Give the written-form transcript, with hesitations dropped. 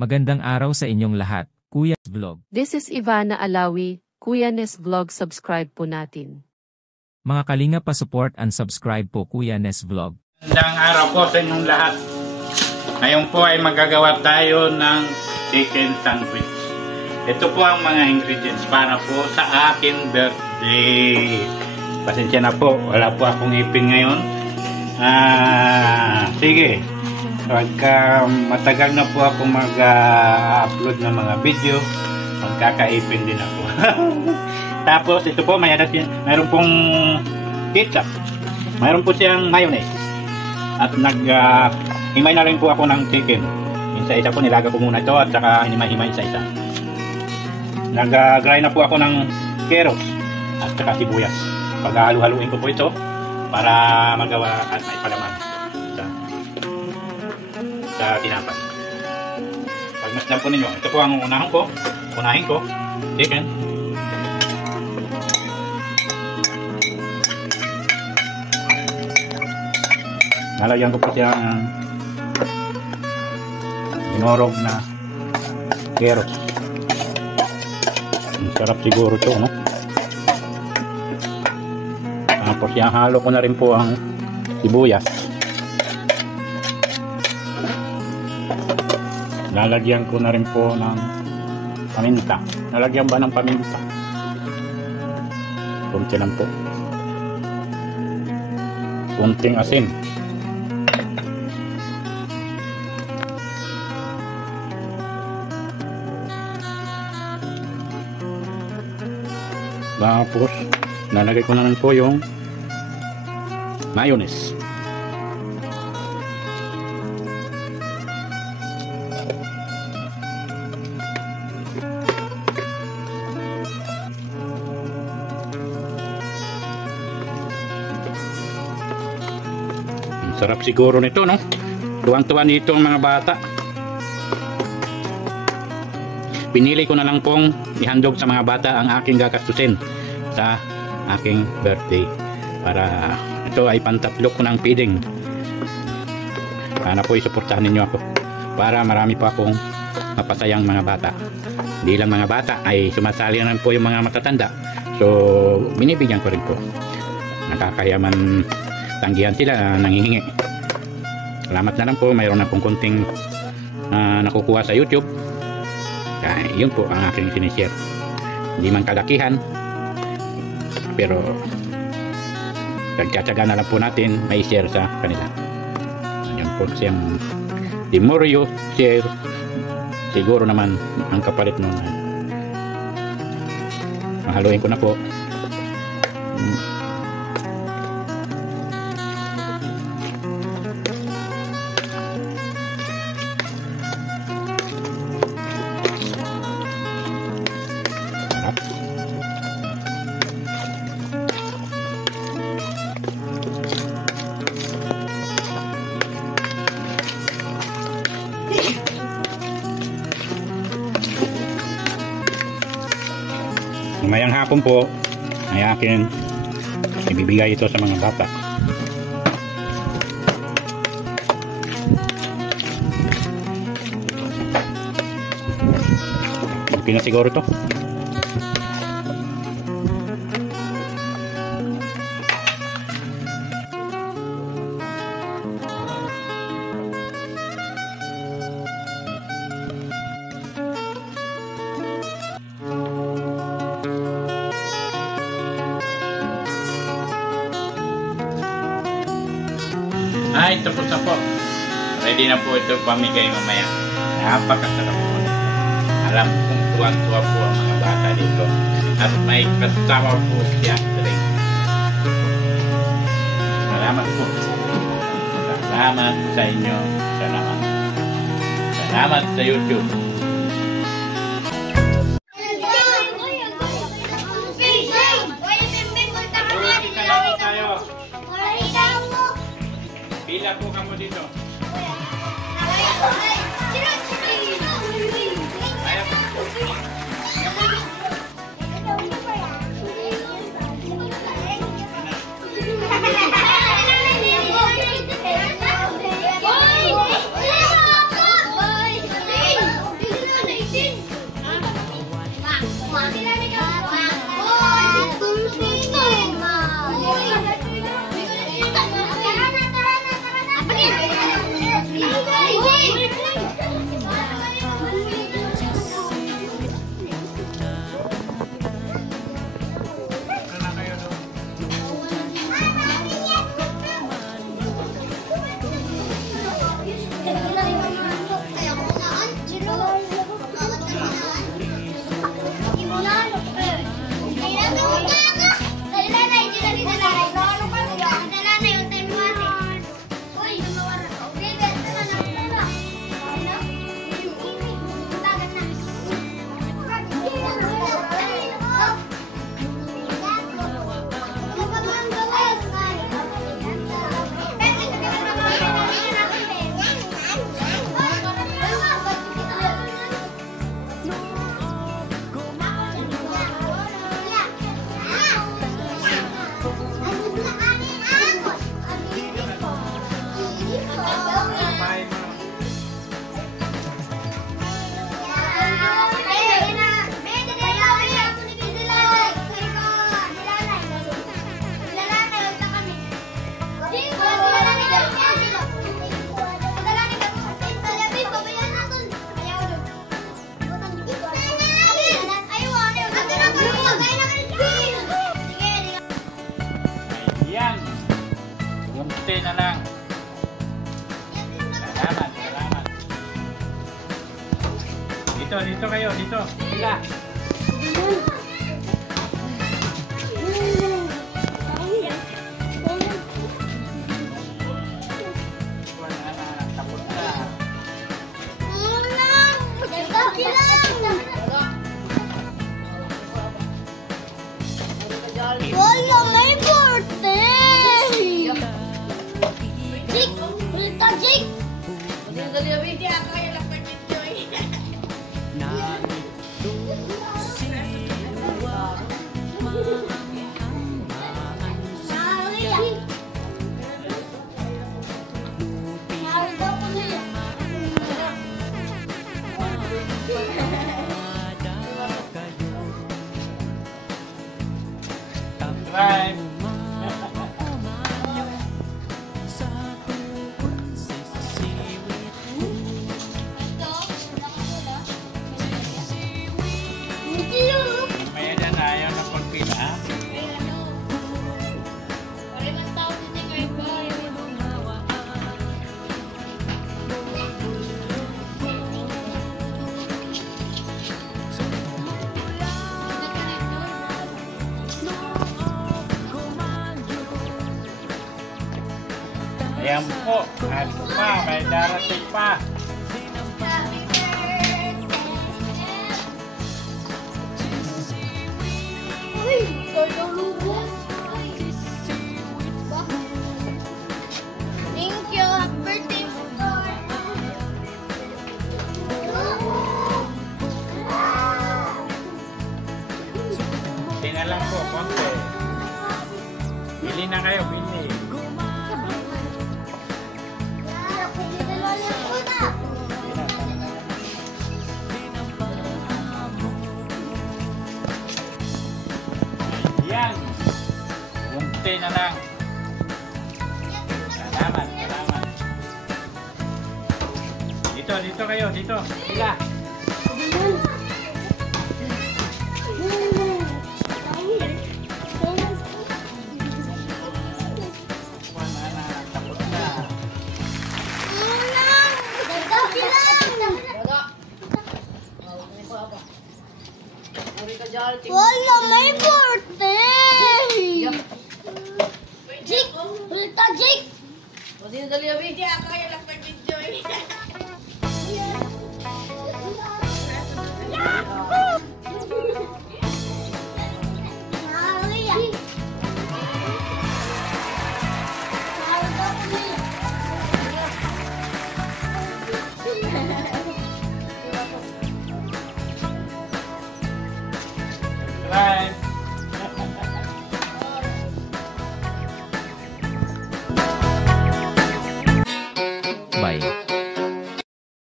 Magandang araw sa inyong lahat, Kuya Nes Vlog. This is Ivana Alawi, Kuya Nes Vlog, subscribe po natin. Mga kalinga pa-support and subscribe po Kuya Nes Vlog. Magandang araw po sa inyong lahat. Ngayon po ay magagawa tayo ng chicken sandwich. Ito po ang mga ingredients para po sa akin birthday. Pasensya na po, wala po akong ipin ngayon. Sige. Pagka matagal na po ako mag-upload ng mga video, magkakaipin din ako. Tapos ito po, mayroon pong ketchup. Mayroon po siyang mayonnaise. At himay na rin po ako ng chicken. Isa-isa po nilaga ko muna ito at saka hinimay-himay isa-isa. Nag-grind na po ako ng carrots at saka sibuyas. Pag-halu-haluin ko po ito para magawa at may palaman sa tinapay. Pagmasdan po ninyo, ito po ang unahin ko, chicken. Nalagyan ko po siya ng inorog na carrots. Ang sarap siguro ito, no? Tapos halo ko na rin po ang sibuyas. Lalagyan ko na rin po ng paminta. Nalagyan ba ng paminta? Kunti lang po. Kunting asin. Tapos, nalagay ko na rin po yung mayonnaise. Sarap siguro nito, no? Tuwang-tuwa nito ang mga bata. Pinili ko na lang pong ihandog sa mga bata ang aking gagastusin sa aking birthday. Para ito ay pantatlo ko ng feeding. Sana po isuportahan ninyo ako. Para marami pa akong mapasayang mga bata. Hindi lang mga bata, ay sumasali na po yung mga matatanda. So, binibigyan ko rin po. Nakakayaman tanggihan sila, nanghihingi. Salamat na lang po, mayroon na pong konting nakukuha sa YouTube. Kaya yun po ang aking sinishare. Hindi man kalakihan, pero pagtsatsaga na lang po natin may share sa kanila. Yun po siyang the more you share, siguro naman ang kapalit nun. Mahaluin ko na po. Mayang hapon po ay akin ibibigay ito sa mga bata. Okay na siguro ito. Tapos na po. Ready na po ito pamigay mamaya. Napakasarap po. Alam kong tuwan-tuwa po ang mga bata dito. At may kasama po siya drink. Salamat po. Salamat sa inyo. Salamat sa YouTube. Pila po kamu dito. Dito kayo, dito. Sila. Tapos na. Wala, may birthday! Jake! Ulta, Jake! Drive. May na ayaw na pagpila. Ayan po, at pa, may darating pa. Thank you. Happy birthday, Tingnan lang po, konti. Bili na kayo, bili. Yan. Bunti na lang. Salamat, salamat. Dito kayo, dito. Sila. Wala na, tapos na. Wala, may birthday! Jake! Ulta, Jake! Yahoo!